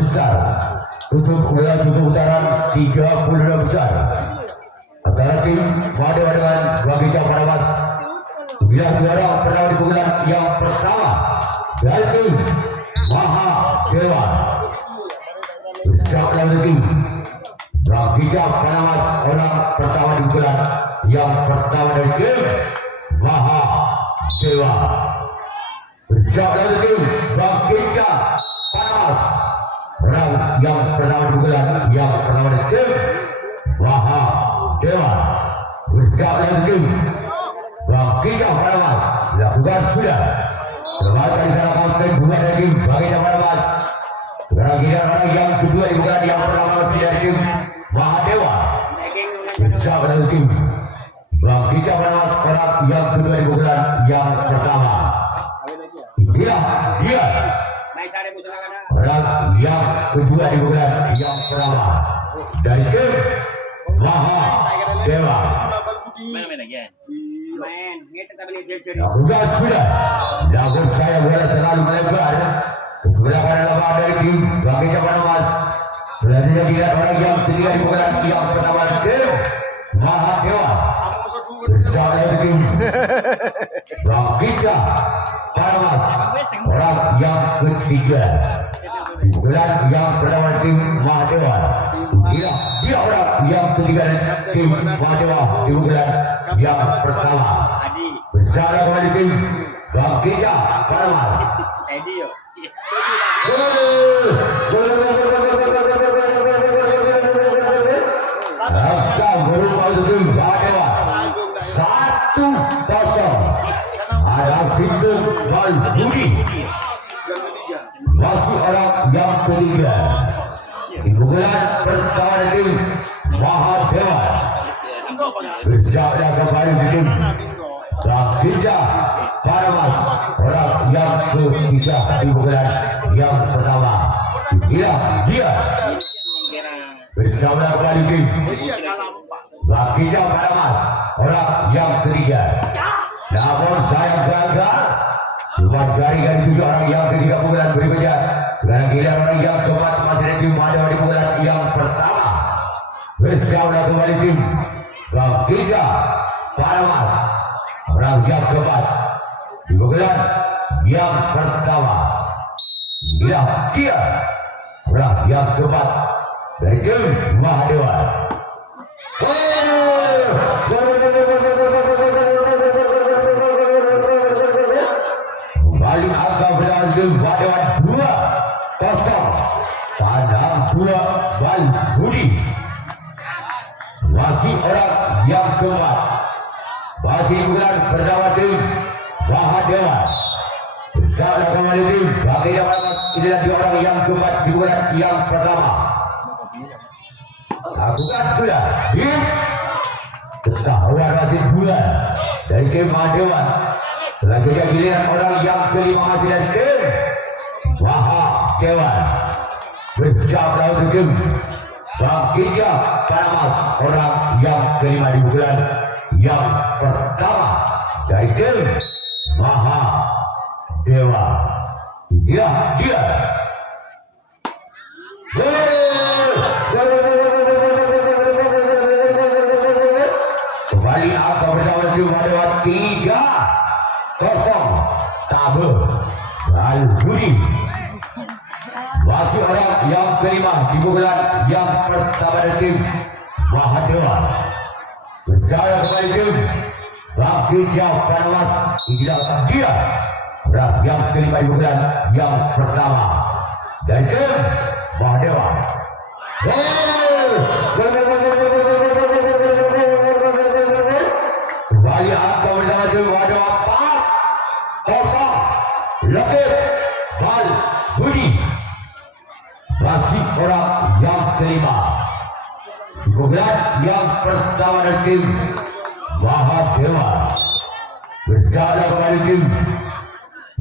besar untuk wilayah putaran 32 besar antara tim Madewa dengan Bagija Parawas. Bila juara pertama di bulan yang pertama dari tim Maha Dewa bersama tim Bagija Parawas orang pertama di bulan yang pertama dari tim Maha Dewa bersama tim Bagija Parawas orang yang pertama di bulan yang pertama dari tim Maha Dewa bersama tim Bagija Parawas dilakukan sudah terbaik di sana konten dua dari tim Bagija Parawas. Sekarang giliran orang yang kedua di bulan yang pertama masih dari tim Mahadewa bersama dengan tim Bagija Parawas orang yang kedua di bulan yang pertama. Dia orang yang kedua di bulan yang pertama dari tim Mahadewa. Lakukan sudah, namun saya boleh terlalu melebar. Sebelah kanan lebar dari tim Bagija Parawas. Selanjutnya dilihat orang yang ketiga di bulan yang pertama tim Mahadewa bersama dengan tim Bagija Parawas orang yang ketiga di bulan yang pertama tim Mahadewa. Dia orang yang ketiga tim Mahadewa di bulan yang pertama bersama kembali tim Bagija Parawas. Satu kosong ada Fitur Budi masih orang yang ketiga di bulan pertama tim Mahadewa bersama kembali tim Bagija Parawas orang yang ketiga di bulan yang pertama. Dia bersama kembali tim Bagija Parawas orang yang ketiga. Namun saya gagal. Cuma jaringan juga orang yang ketiga bulan berikutnya. Sekarang giliran orang yang keempat masih ada tim Mahadewa di bulan yang pertama. Bersama kembali tim Bagija Parawas orang yang keempat di bulan yang pertama. Dia orang yang keempat dari tim Mahadewa. Kembali angka berhasil Mahadewa 2-0 tandang 2 Bal Budi masih orang yang keempat masih bulan pertama tim Mahadewa bersama kembali tim Bagija Parawas. Inilah dua orang yang keempat di bulan yang pertama. Lakukan sudah ketahuan masih bulan dari tim Mahadewa. Selanjutnya giliran orang yang kelima masih dari tim Mahadewa bersama dengan tim Bagija Parawas orang yang kelima di bulan yang pertama dari tim Mahadewa. Dia kembali angka pertama tim Mahadewa 3-0 Tabe Bal Budi masih orang yang kelima di bulan yang pertama dari tim Mahadewa bersama kembali tim Bagija Parawas. Dia orang yang kelima di bulan yang pertama dari tim Mahadewa. Kembali angka pertama tim Mahadewa 4-0 Lekit Bal Budi masih orang yang kelima di bulan yang pertama dari tim Mahadewa bersama kembali tim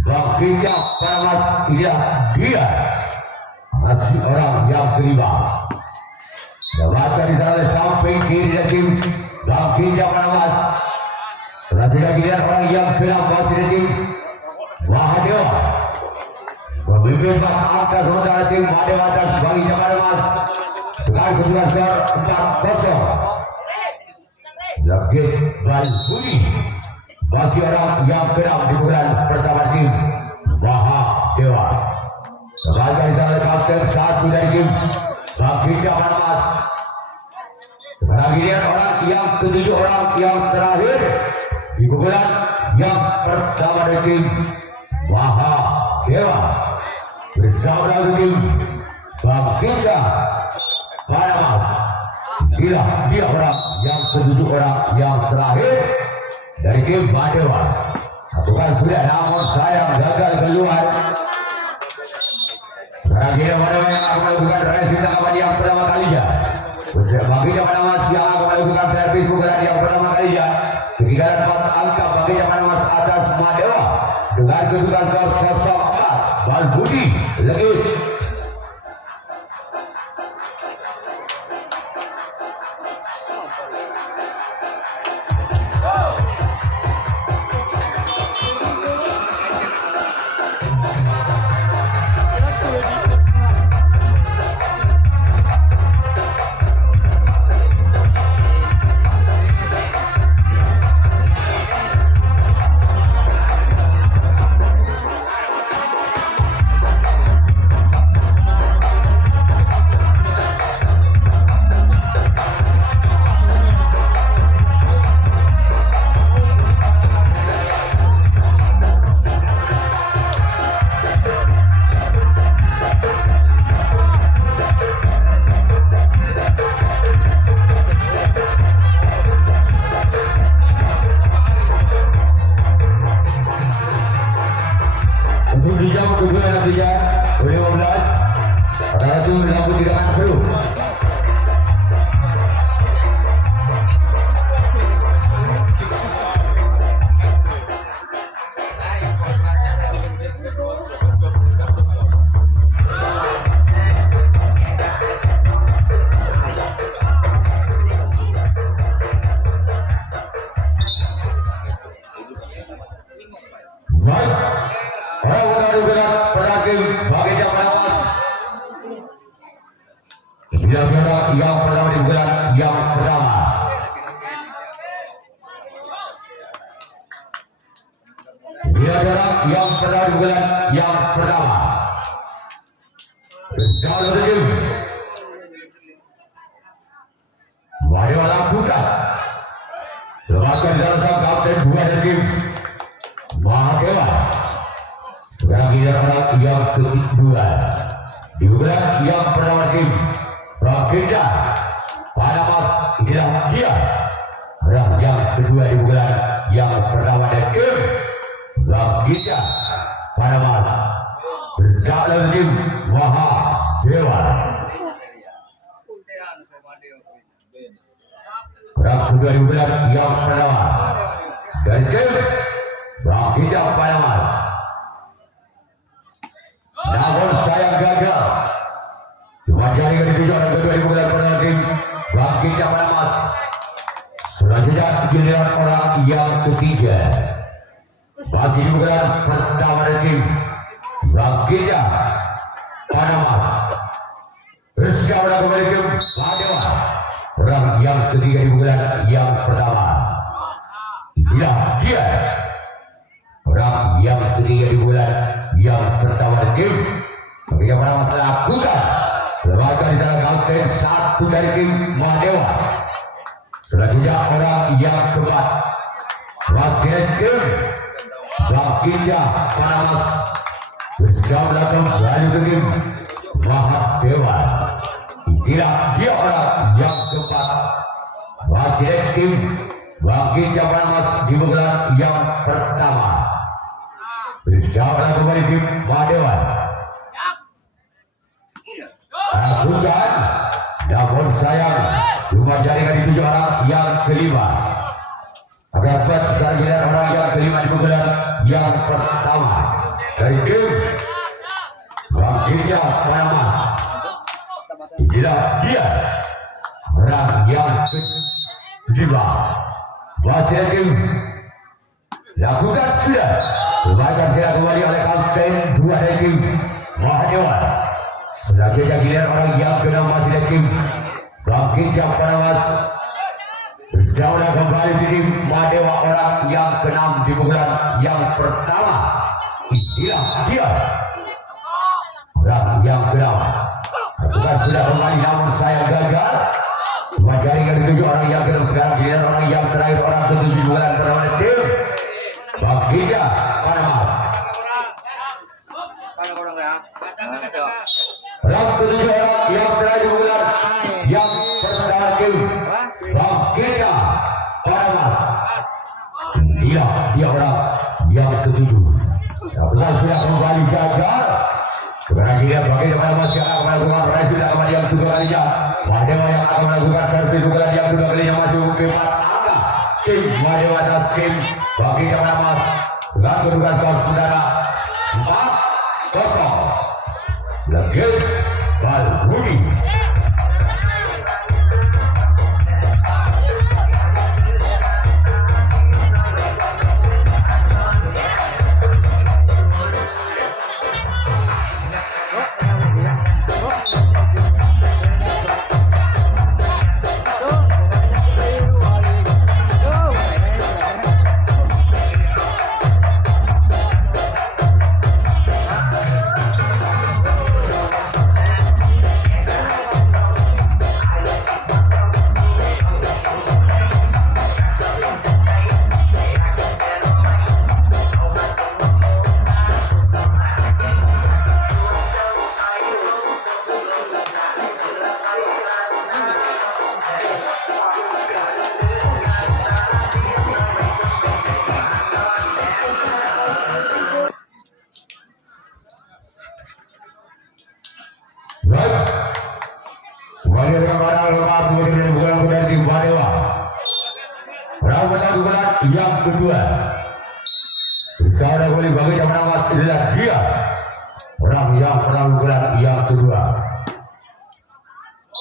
Bagija Parawas. Dia masih orang yang kelima. Baca di sana sampai kiri dari tim Bagija Parawas. Selanjutnya giliran orang yang keenam masih dari tim Mahadewa Memimpin 4 angka sementara tim Madewa atas bagi Jakarta Mas dengan kedudukan skor 4-0. Lagi Balbuni masih orang yang keenam di bulan pertama tim Mahadewa. Sebagai salah kapten satu dari tim bagi Jakarta Mas. Sekarang ini orang yang ketujuh, orang yang terakhir di bulan yang pertama dari tim Mahadewa. Bersama dengan tim Bangkita Panama. Dia orang yang ketujuh, orang yang terakhir dari tim Madewa. Bukan sudah, namun sayang gagal keluar. Sekarang dia Madewa yang akan melakukan racing tangkapan yang pertama kalinya. Bangkita Panama yang akan melakukan servis pukulan yang pertama kalinya. Ketinggalan 4 angka Bangkita Panama atas Madewa dengan kedudukan skor 0-4. Balbuni lagi. Yang pertama di bulan yang pertama. Dia adalah yang pertama di bulan yang pertama. Bersama dengan Madewa lakukan. Selamatkan dalam sang kapten 2 dari tim Mahadewa. Sekarang dia adalah yang kedua di bulan yang pertama tim Bangkita Panama. Inilah dia orang yang kedua di bulan yang pertama dari tim Bangkita Panama bersama dengan tim Mahadewa. Orang kedua di bulan yang pertama dari tim Bangkita Panama. Namun sayang gagal. Cuma jari kedua orang kedua di bulan pertama tim Bangkita Panama. Selanjutnya giliran orang yang ketiga masih di bulan pertama dari tim Bangkita Panama. Bersama kembali tim Madewa. Orang yang ketiga di bulan yang pertama. Inilah dia orang yang ketiga di bulan yang pertama dari tim Bangkita Panama. Lakukan lembaga di dalam kapten 1 dari tim Madewa. Selanjutnya orang yang keempat wakil tim Bangkita Panama bersama belakang lalu ke tim Mahadewa. Inilah dia orang yang keempat wakil tim Bangkita Panama di bulan yang pertama bersama kembali tim Madewa. Bukan, namun sayang cuma jaringan itu orang yang kelima. Dapat jaringan orang yang kelima di bulan yang pertama dari tim Bangkita Panama. Inilah dia orang yang kelima. Wakil tim lakukan sudah. Kembali oleh kapten 2 dari tim Mahadewa. Selanjutnya giliran orang yang keenam masih ada tim Bangkit Panamas. Bersama kembali tim Mahadewa orang yang keenam di pukulan yang pertama. Inilah dia orang yang keenam. Bukan sudah kembali namun saya gagal. Jaringan ketujuh orang yang keenam sekarang giliran orang yang terakhir orang ketujuh di pukulan pertama tim Bangkit Panamas. Orang ketujuh orang yang terakhir bulan yang pertama tim Bangkit Panamas. Dia orang yang ketujuh. Bukan sudah kembali gagal. Sekarang dia Bangkit Panamas yang akan melakukan raih sudah kembali yang kedua kalinya. Mahadewa yang akan melakukan servis bulan yang kedua kalinya masih mempepat angka. Tim Mahadewa dan tim Bangkit Panamas dengan kedudukan skor sementara 4-0. Lagi bal Budi. Yang kedua bicara boleh bagi yang Panamas adalah dia orang yang pernah bulan yang kedua.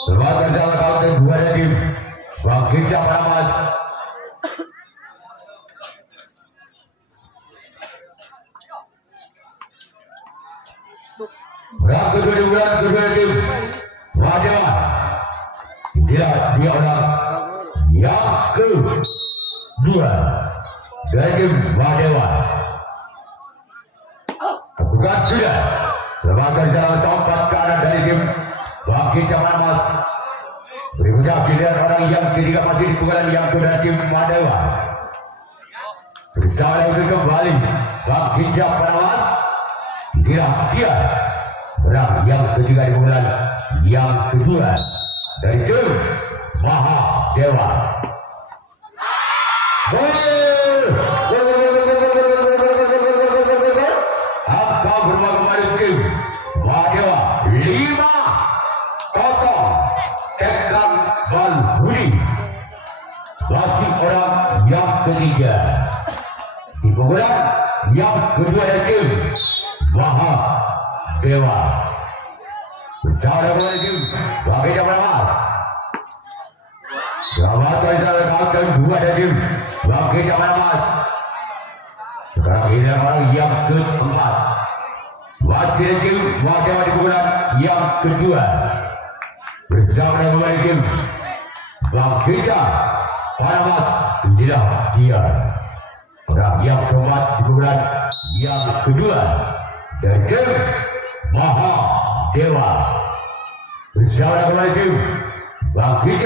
Selamat terjawab kapten dua tim Bangkit Panamas. Orang kedua di bulan kedua tim Mahadewa. Dia orang yang kedua dari tim Mahadewa. Bukan sudah lembaga dalam tempat kanan dari tim Bangkit Panamas. Berikutnya giliran orang yang ketiga masih di pukulan yang kedua tim Mahadewa. Bersama lagi kembali Bangkit Panamas. Dia orang yang ketiga di pukulan yang kedua dari tim Mahadewa. Angka bermain kembali tim Mahadewa 5-0. Tekan bal Budi. Masih orang yang ketiga di pukulan yang kedua dari tim Mahadewa. Bersama dengan tim Bangkit Panamas. Selamat datang kapten dua dari tim Bangkit Panamas. Sekarang ini orang yang keempat masih dari tim Mahadewa di pukulan yang kedua. Bersama dengan tim Bangkit Panamas. Inilah dia orang yang keempat di pukulan yang kedua dari tim Mahadewa. Bersama dengan tim Bangkit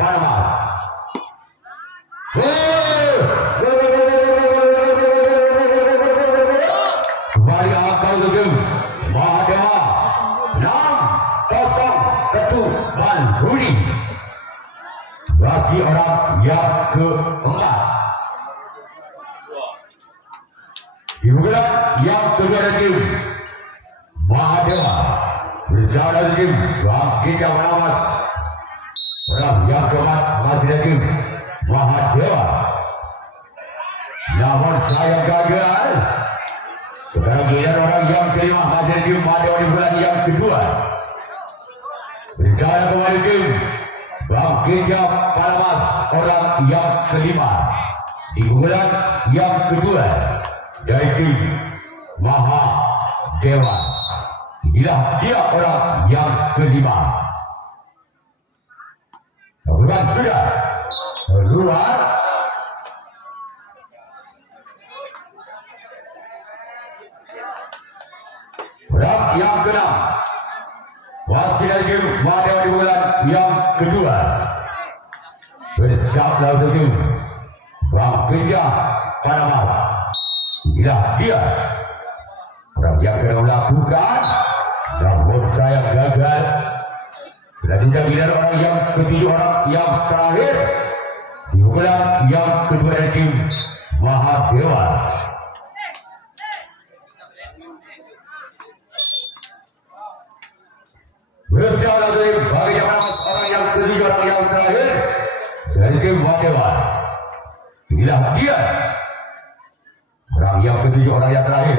Panamas. Kembali angka tim Mahadewa 6-0. Ketu bal Budi. Masih orang yang keempat di pukulan yang kedua dari tim Mahadewa. Bersama dengan tim Bangkit Panamas. Orang yang keempat masih dari tim Mahadewa. Namun saya gagal. Sekarang giliran orang yang kelima masih dari tim Mahadewa di bulan yang kedua. Bersama kembali tim Bangkit Panamas. Orang yang kelima di bulan yang kedua dari tim Mahadewa. Inilah dia orang yang kelima. Bukan sudah keluar. Orang yang keenam. Masih lagi Madewa di bulan yang kedua. Bersiaplah untuk Bang Kerja Panamas. Inilah dia orang yang kena melakukan, namun saya gagal. Selanjutnya giliran orang yang ketujuh, orang yang terakhir di bulan yang kedua dari tim Mahadewa. Bersiaplah untuk bagi Panamas, orang yang ketujuh, orang yang terakhir dari tim Mahadewa. Inilah dia orang yang ketujuh, orang yang terakhir.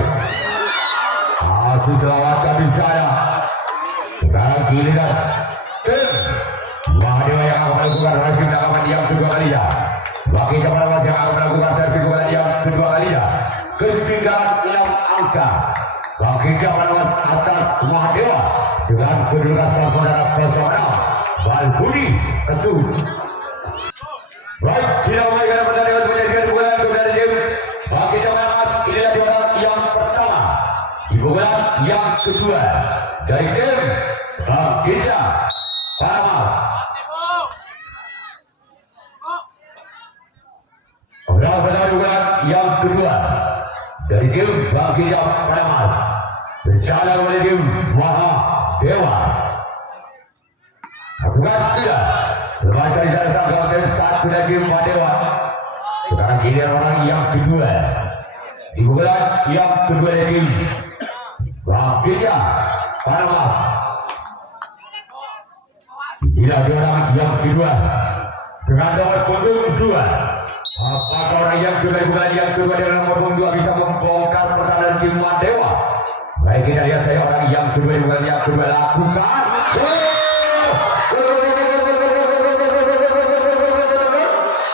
Masih selamatkan di sana. Sekarang giliran tim Mahadewa yang akan melakukan hasil penangkapan yang kedua kalinya. Bagi Panamas yang akan melakukan servis yang kedua kalinya. Ketinggalan 6 angka. Bagi Panamas atas Mahadewa dengan kedudukan saudara 06 Balbudi Ketu. Baik, tidak mengaitkan pertandingan menjadikan bulan dari tim bagi Panamas. Inilah dia orang yang pertama di bulan yang kedua dari tim Bangkita Panamas. Orang pada bulan yang kedua dari tim Bangkita Panamas berjalan oleh tim Mahadewa. Bukan sudah selepas dari dasar gawang satu dari tim Mahadewa. Sekarang giliran orang yang kedua di bulan yang kedua dari tim Bangkita Panamas. Inilah dia orang yang kedua dengan nomor punggung 2. Apakah orang yang kedua di bulan yang kedua dengan nomor punggung 2 bisa membongkar pertahanan tim Mahadewa? Baik, kita lihat saya orang yang kedua di bulan yang kedua lakukan.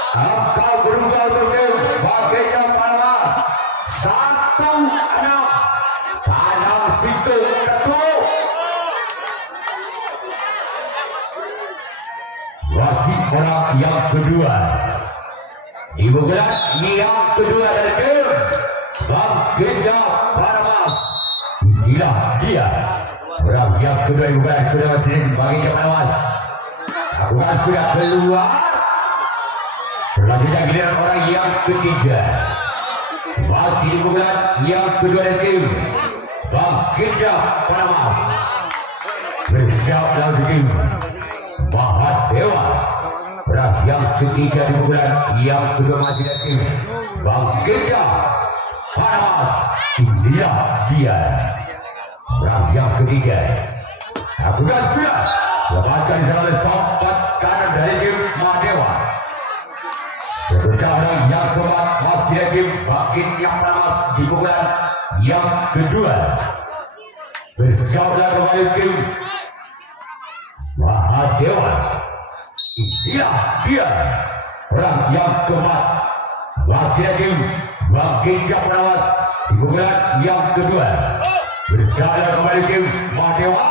Angka berubah untuk tim Bangkita Panamas 1-6. Tanam situ ketuk. Masih orang yang kedua di bulan yang kedua dari tim Bangkita Panamas. Inilah dia orang yang kedua di bulan kedua masih Bangkita Panamas. Bukan sudah keluar. Selanjutnya giliran orang yang ketiga masih di bulan yang kedua dari tim Bangkita Panamas. Bersiaplah tim Mahadewa. Orang yang ketiga di bulan yang kedua masih dari tim Bangkita Panamas. Inilah dia orang yang ketiga. Bukan sudah lepaskan jalan sampat kanan dari tim Mahadewa. Sesudah orang yang keempat masih dari tim Bangkita Panamas di bulan yang kedua. Bersiaplah kembali tim Mahadewa. Inilah dia orang yang keempat masih dari tim Bangkita Panamas di bulan yang kedua. Bersiaplah kembali tim Mahadewa.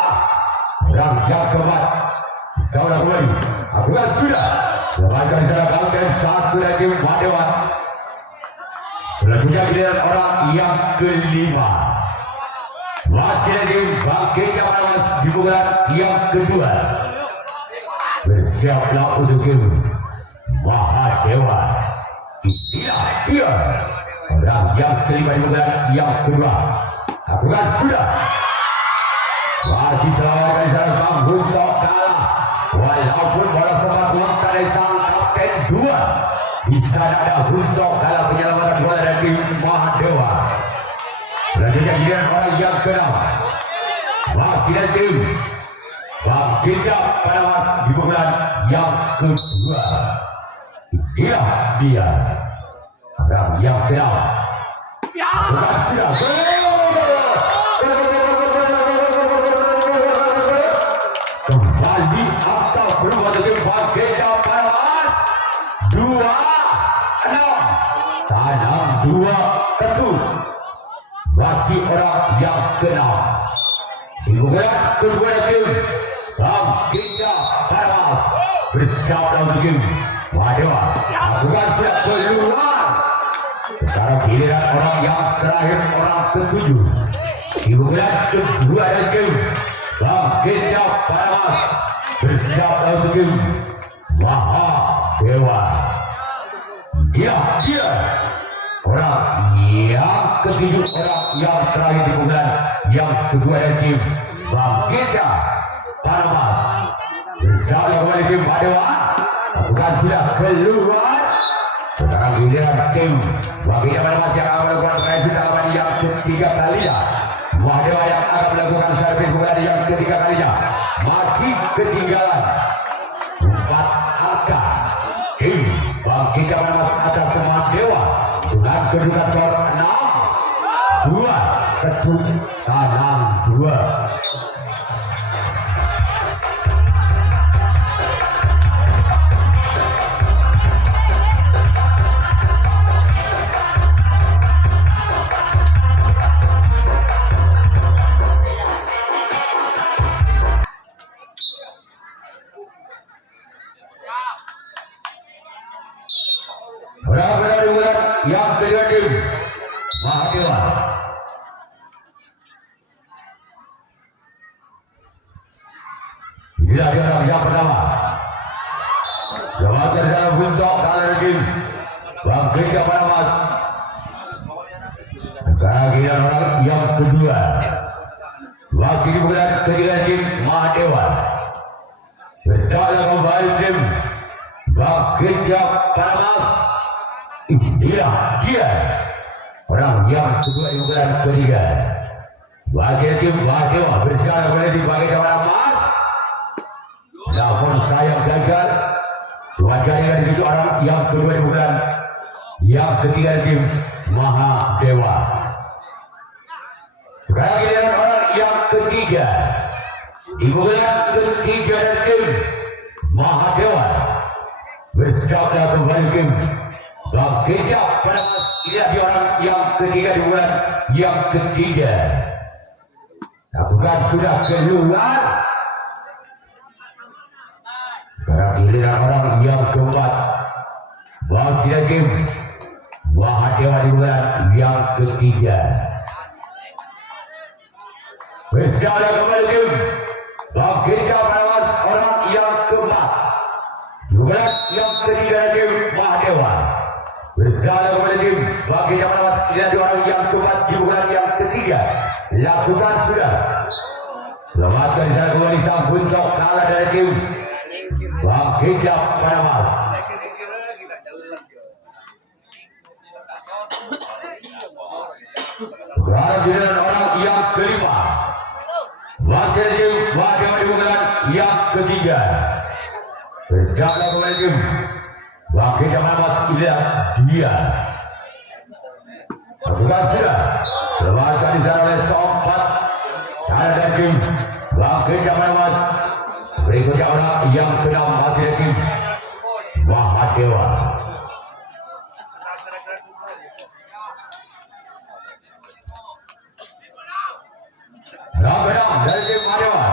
Orang yang keempat saudara kembali. Bukan sudah lepaskan secara gawang satu dari tim Mahadewa. Selanjutnya giliran orang yang kelima masih dari tim Bangkita Panamas di bulan yang kedua. Bersiaplah untuk tim Mahadewa. Inilah dia orang yang kelima di bulan yang kedua. Bukan sudah masih selamatkan di sana sang Hunto kalah. Walaupun bola sempat melontar dari sang kapten 2. Di sana ada Hunto kalah penyelamatan bola dari tim Mahadewa. Selanjutnya giliran orang yang ke-6 masih dari tim Bangkita Panamas di bulan yang kedua. Inilah dia orang yang ke-6. Bukan sudah kembali angka berubah dari Bangkita Panamas 2-6. Tanam 2 ketuk. Masih orang yang ke-6 di bersiap dalam game. Waduh, bukan siap keluar. Sekarang giliran orang yang terakhir, orang ketujuh. Di bulan kedua dari game. Bangkitnya Paramas bersiap dalam game. Maha Dewa. Dia orang yang ketujuh, orang yang terakhir di bulan yang kedua dari game. Bangkitnya Paramas bersiap kembali game Dewa. Bukan sudah keluar. Sekarang giliran tim Bangkitnya Paramas yang akan melakukan servis dalam yang ketiga kalinya. Mahdewa yang akan melakukan servis bulan yang ketiga kalinya. Masih ketinggalan 4 angka. Tim Bangkitnya Paramas atas Mahdewa dengan kedudukan skor 6-2 ketum 6-2. Berapa dari bulan yang kedua tim Mahdewa. Bila dia orang yang pertama jawab dalam buntok kalah tim Bangkitnya Paramas. Sekarang giliran orang yang kedua wakil di bulan ketiga tim Mahdewa. Bersalah kembali tim Bangkitnya Paramas. Dia orang yang kedua di bulan ketiga. Wakil tim Mahdewa bersiap kembali di Bangkitnya Paramas. Namun sayang gagal. Wajar yang dituju orang yang kedua di bulan yang ketiga tim Maha Dewa. Sekarang giliran orang yang ketiga di bulan ketiga dari tim Maha Dewa. Bersiap kembali tim Bangkitnya Paramas. Lihat di orang yang ketiga di bulan yang ketiga. Bukan sudah keluar. Sekarang giliran orang yang keempat. Bangkitnya tim Mahadewa di bulan yang ketiga. Bersiap kembali tim Bangkitnya Paramas orang yang keempat. Di bulan yang ketiga tim Mahadewa. Berjalan kembali tim Bangkitnya Paramas. Lihat orang yang keempat di bulan yang ketiga. Lakukan sudah. Selamatkan di sana kembali sang buntok kalah dari tim Bangkitnya Paramas. Sekarang giliran orang yang kelima. Wakil tim Mahdewa di bulan yang ketiga. Berjalan kembali tim Bangkitnya Paramas. Lihat dia. Bukan sudah. Selamatkan di sana oleh Sompat. Ada tim Bangkitnya Paramas. Berikutnya orang yang keenam wakil tim Mahadewa. Yang keenam dari tim Mahadewa.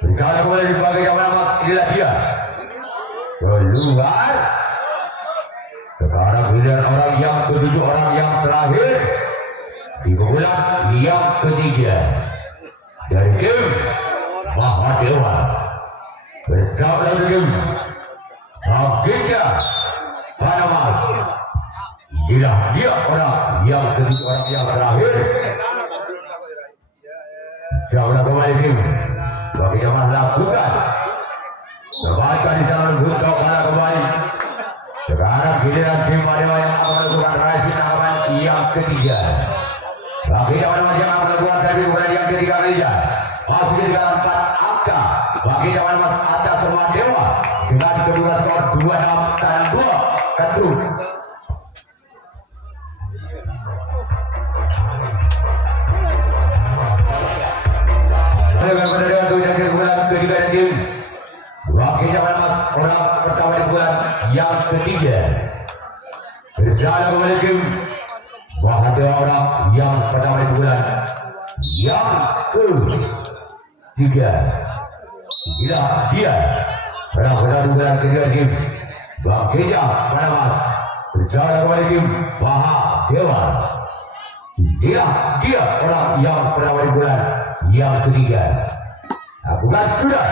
Berjalan kembali di Bangkitnya Paramas. Inilah dia. Keluar. Sekarang giliran orang yang ketujuh, orang yang terakhir di bulan yang ketiga dari tim Mahadewa. Bersiap dalam tim Bangkitnya Paramas. Inilah dia orang yang ketujuh, orang yang terakhir. Siapa kembali tim Bangkitnya Paramas lakukan. Selamatkan di dalam buntok kalah kembali. Sekarang giliran tim Mahadewa yang akan melakukan raisi tahapan yang ketiga. Bangkitnya Paramas yang akan melakukan servis bulan yang ketiga kalinya. Masih ketinggalan 4 angka. Bangkitnya Paramas atas Mahadewa dengan kedudukan skor 2-6 ketum. Dengan mendadak untuk bulan ketiga dan tim Bangkitnya Paramas orang pertama di bulan yang ketiga. Berjalan kembali tim Mahadewa orang yang pertama di bulan yang ketiga. Inilah dia Orang pertandingan kedua tim Bang Keja Panamas berjalan kembali tim Maha Dewa. Dia orang yang pertama di bulan yang ketiga. Bukan sudah.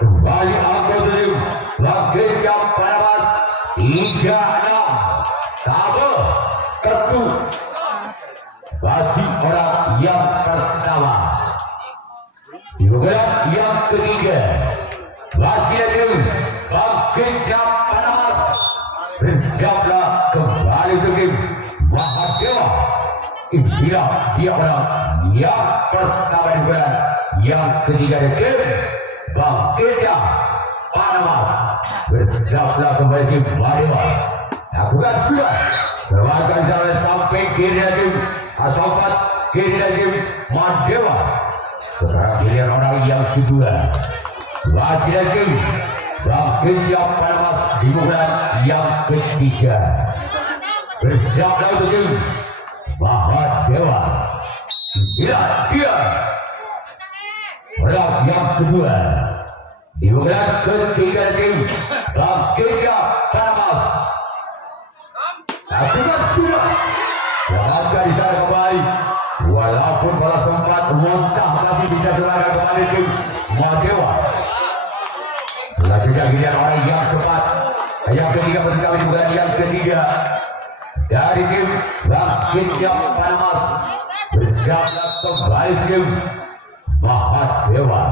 Kembali angkat tim Bang Keja Panamas 3-6. Sama tentu bagi orang yang pertama. Di bulan yang ketiga masih ada Bang Keja Panamas bersiaplah kembali ke tim Mahadewa. Inilah dia orang yang pertama di bulan yang ketiga di tim Bang Keja Panamas bersiaplah kembali tim Mahadewa. Lakukan sudah berwarga jalan sampai kiri lagi Asofat kiri lagi Mahadewa. Sekarang giliran orang yang kedua lagi lagi Bang Keja Panamas di bulan yang ketiga bersiaplah untuk tim Mahadewa. Dia orang yang kedua di bulan ketiga tim Bang Keja Panamas. Lakukan sudah selamatkan di sana kembali walaupun bola sempat muntah tapi bisa selamatkan kembali tim Mahadewa. Selanjutnya giliran orang yang keempat yang ketiga bersikap di bulan yang ketiga dari tim Bang Keja Panamas bersiaplah kembali tim Mahadewa.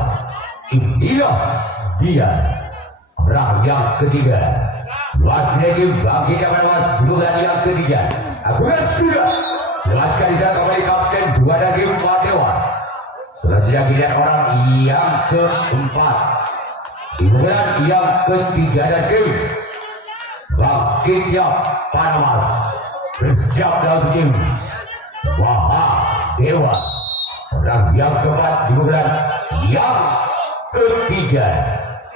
Inilah dia orang yang ketiga masih lagi Bang Keja Panamas di bulan yang ketiga. Lakukan sudah jelaskan di sana kembali kapten dua dari Mahadewa. Selanjutnya giliran orang yang keempat di bulan yang ketiga dan tim Bang Keja Panamas bersiap dalam tim Mahadewa. Orang yang keempat di bulan yang ketiga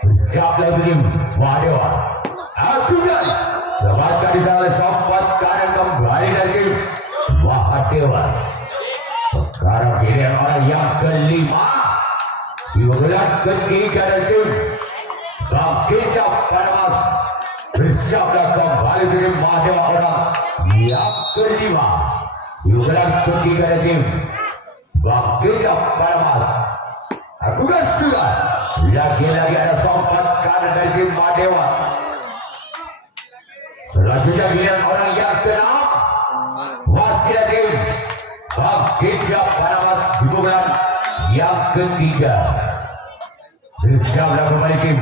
bersiap dalam tim Mahadewa. Ajudan selamatkan di sana sempat kanan kembali dari Mahadewa. Sekarang giliran orang yang kelima di bulan ketiga dan tim Bang Keja Panamas bersiaplah kembali dari Mahadewa. Orang yang kelima di bulan ketiga dan tim Bang Keja Panamas. Aku kan sudah lagi-lagi ada sempat kanan dari tim Mahadewa. Selanjutnya giliran orang yang keenam masih ada tim Bang Keja Panamas di bulan yang ketiga bersiaplah kembali tim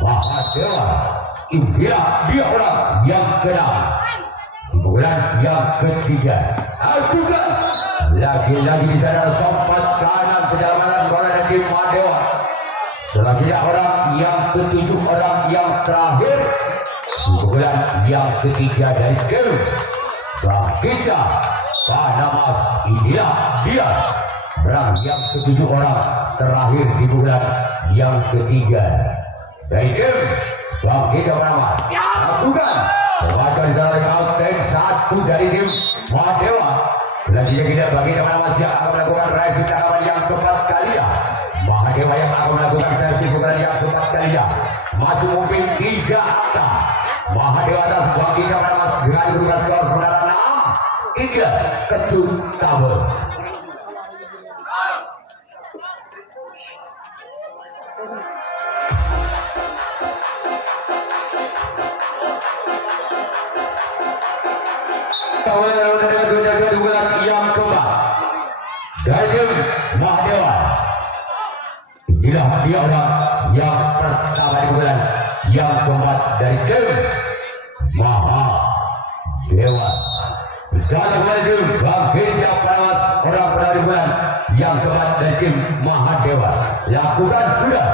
Mahadewa. Inilah dia orang yang keenam di bulan yang ketiga. Juga lagi-lagi di sana sempat kanan perjalanan bola dari tim Mahadewa. Selanjutnya orang yang ketujuh orang yang terakhir di bulan yang ketiga dari tim Bang Keja Panamas. Inilah dia orang yang ketujuh orang terakhir di bulan yang ketiga dari tim Bang Keja Panamas. Lakukan membaca di sana kapten satu dari tim Mahadewa. Selanjutnya kita Bang Keja Panamas yang akan melakukan raisi tanaman yang keempat kalinya. Mahadewa yang akan melakukan servis bukan yang keempat kalinya. Masuk mungkin 3 angka. Mahadewa atas Bang Keja Panamas dengan berulang skor saudara 6-3 ketum tabel. Yang keempat dari tim Mahadewa. Inilah dia orang yang pertama di bulan yang keempat dari tim Mahadewa. Bersama kembali tim Bang Keja Panamas orang pertama di bulan yang keempat dari tim Mahadewa. Lakukan sudah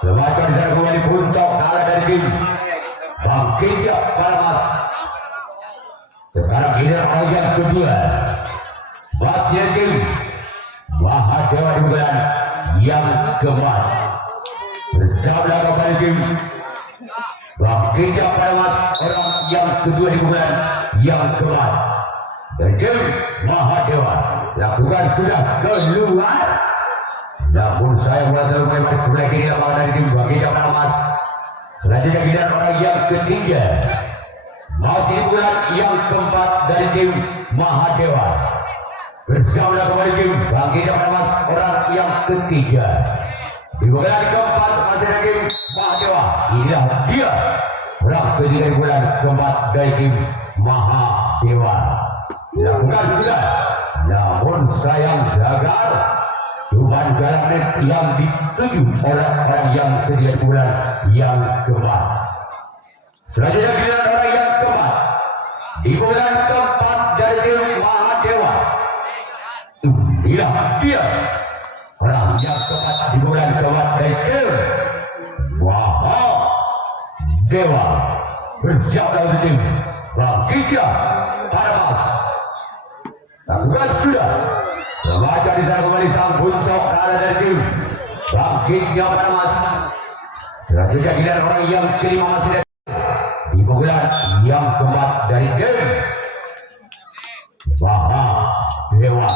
selamatkan di sana kembali untuk kalah dari tim Bang Keja Panamas. Sekarang giliran orang yang kedua masih tim Mahadewa di bulan yang keempat. Bersama kembali tim Bang Keja Panamas orang yang kedua di bulan yang keempat. dan game Mahadewa lakukan sudah keluar. Namun saya mulai memang sebelah kiri lapangan dari tim bagi Jawa Mas. Selanjutnya giliran orang yang ketiga, masih di bulan yang keempat dari tim Mahadewa. Bersama kembali tim bagi Jawa Mas orang yang ketiga. Di bulan keempat masih dari tim Mahadewa. Inilah dia orang ketiga di bulan keempat dari tim Mahadewa. Dilakukan sudah, namun sayang gagal. Cuman galangan yang dituju oleh orang yang ketiga bulan yang keempat. Selanjutnya giliran orang yang keempat di bulan keempat dari tim Mahadewa. Inilah dia orang yang keempat di bulan keempat dari tim Mahadewa. Bersiap dari tim Bangkitnya Paramas. Lakukan sudah. Remaja di sana kembali sang buntok kalah dari tim Bangkitnya Paramas. Selanjutnya giliran orang yang kelima masih di bulan yang keempat dari tim Mahadewa.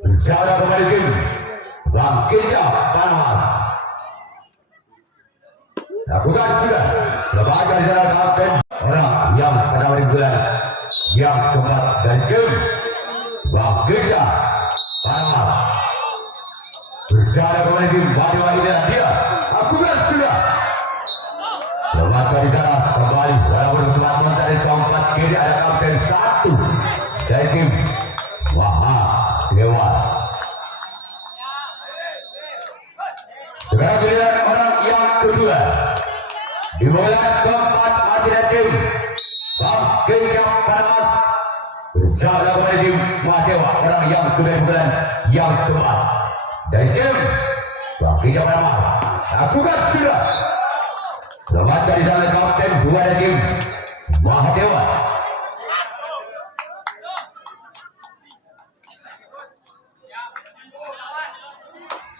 Berjalan kembali tim Bangkitnya Paramas. Lakukan sudah. Remaja di sana kapten orang yang pertama di bulan yang keempat dari tim Bangkitnya Paramas. Berjalan kembali tim Mahadewa. Inilah dia. Lakukan sudah. Remaja di sana kembali walaupun selamat dari compat kiri ada kapten satu dari tim Mahadewa. Sekarang giliran orang yang kedua di bulan keempat masih dari tim Bangkitnya Paramas. Berjalan kembali tim Mahadewa orang yang kedua di bulan yang keempat dari tim Bangkitnya Paramas. Lakukan sudah. Selamat dari sana kapten dua dari tim Mahadewa.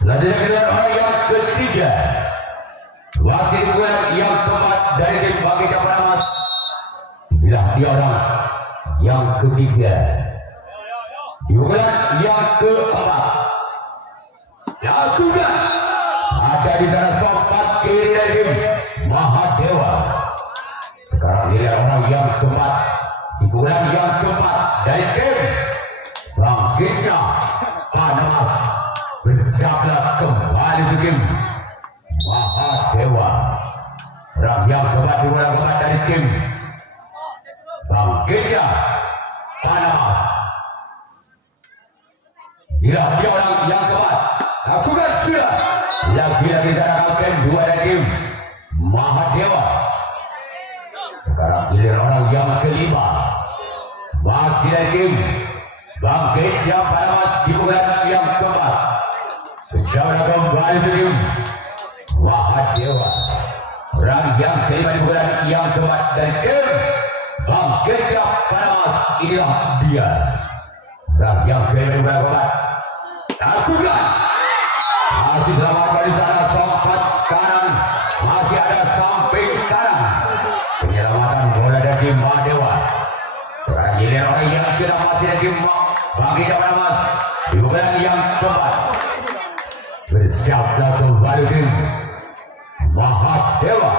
Selanjutnya giliran orang yang ketiga masih di bulan yang keempat dari tim Bangkitnya Paramas. Inilah dia orang yang ketiga di bulan yang keempat. Lakukan ada di sana sompat kiri dari tim Mahadewa. Sekarang giliran orang yang keempat di bulan yang keempat dari tim Bangkitnya Paramas. Bersiaplah kembali ke tim Mahadewa. Orang yang keempat di bulan keempat dari tim Bangkitnya Paramas. Inilah dia orang yang keempat. Lakukan sudah. Lagi-lagi darah kapten dua dari tim Mahadewa. Sekarang giliran orang yang kelima masih dari tim Bangkitnya Paramas di bulan yang keempat. Bersama kembali ke tim Mahadewa. Orang yang kelima di bulan yang keempat dari tim Bangkitnya Paramas. Inilah dia orang yang kelima di bulan keempat. Lakukan. Masih selamat dari sana sompat kanan. Masih ada samping kanan. Penyelamatan bola dari tim Mahadewa. Sekarang giliran orang yang ketiga masih dari tim Bangkitnya Paramas di bulan yang keempat. Bersiaplah kembali tim Mahadewa.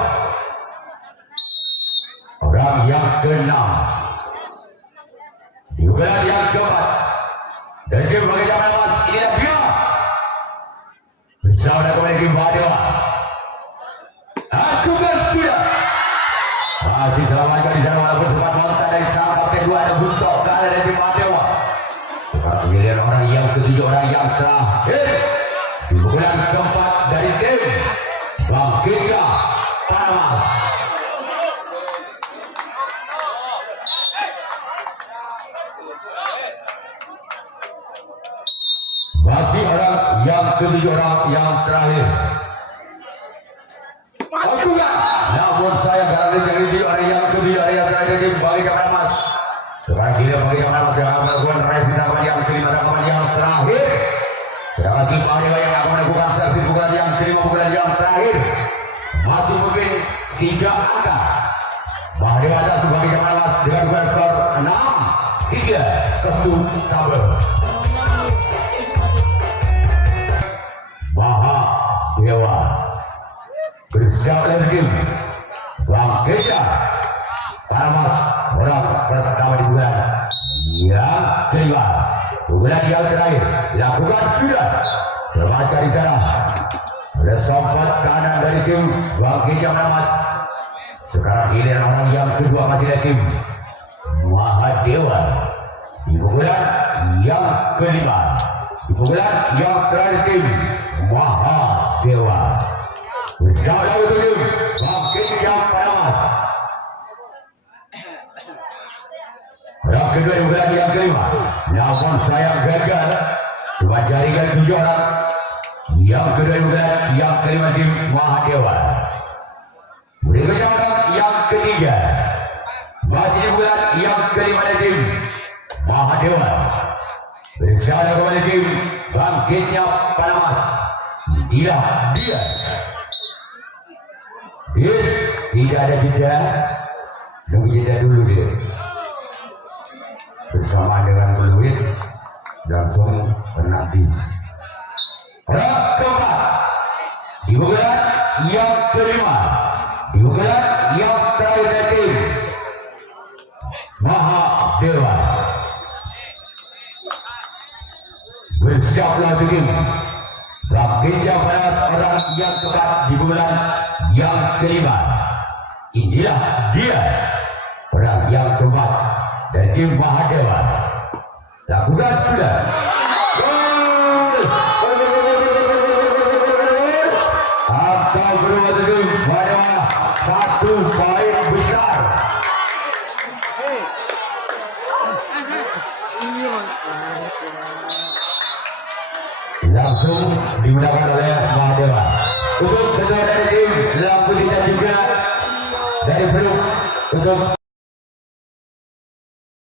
Orang yang keenam di bulan yang keempat dan tim Bangkitnya Paramas. Inilah dia. Bersama kembali tim Mahadewa. Lakukan sudah. Masih selamat di sana walaupun sempat lontar dari sang kapten dua ada buntok kalah dari tim Mahadewa. Sekarang giliran orang yang ketujuh, orang yang terakhir di bulan keempat dari tim Bangkitnya Paramas. Bagi orang yang ketujuh, orang yang terakhir. Lakukan. Namun saya berani jadi orang yang ketujuh, orang yang terakhir di Bangkitnya Paramas. Sekarang giliran Bangkitnya Paramas yang akan melakukan raih bintang yang kelima dan yang terakhir. Sedangkan tim Mahadewa yang akan melakukan servis pukulan yang kelima, pukulan yang terakhir. Masih mungkin 3 angka. Mahadewa atas Bangkitnya Paramas dengan skor 6-3. tabel. Maha Dewa bersiap lagi. Bang Keja Paramas orang pertama di bulan yang kelima. Bulan yang terakhir lakukan sudah semacam di sana. Ada sompat kanan dari tim Bang Keja Paramas. Sekarang giliran orang yang kedua masih dari tim Mahadewa di bulan yang kelima. Di bulan yang terakhir tim Mahadewa bersama tim Bang Keja Paramas. Orang kedua di bulan yang kelima, namun sayang gagal. Cuma jaringan 7 orang. Yang kedua di bulan yang kelima tim Mahadewa. Berikutnya orang yang ketiga, masih di bulan yang kelima dari tim Mahadewa. Bersama kembali tim Bangkitnya Paramas. Inilah dia. Yes, tidak ada jeda. Nunggu jeda dulu dia. Bersama dengan peluit langsung kena bis. Orang keempat di bulan yang kelima, di bulan yang terakhir dari tim Mahadewa. Bersiaplah tim Bangkitnya Paramas orang yang keempat di bulan yang kelima. Inilah dia orang yang keempat dari tim Mahadewa. Lakukan sudah. Atau berubah tim Mahadewa 1 poin besar. Langsung digunakan oleh Mahadewa. Untuk kedua dari tim Lampu Tidak juga dari Belum untuk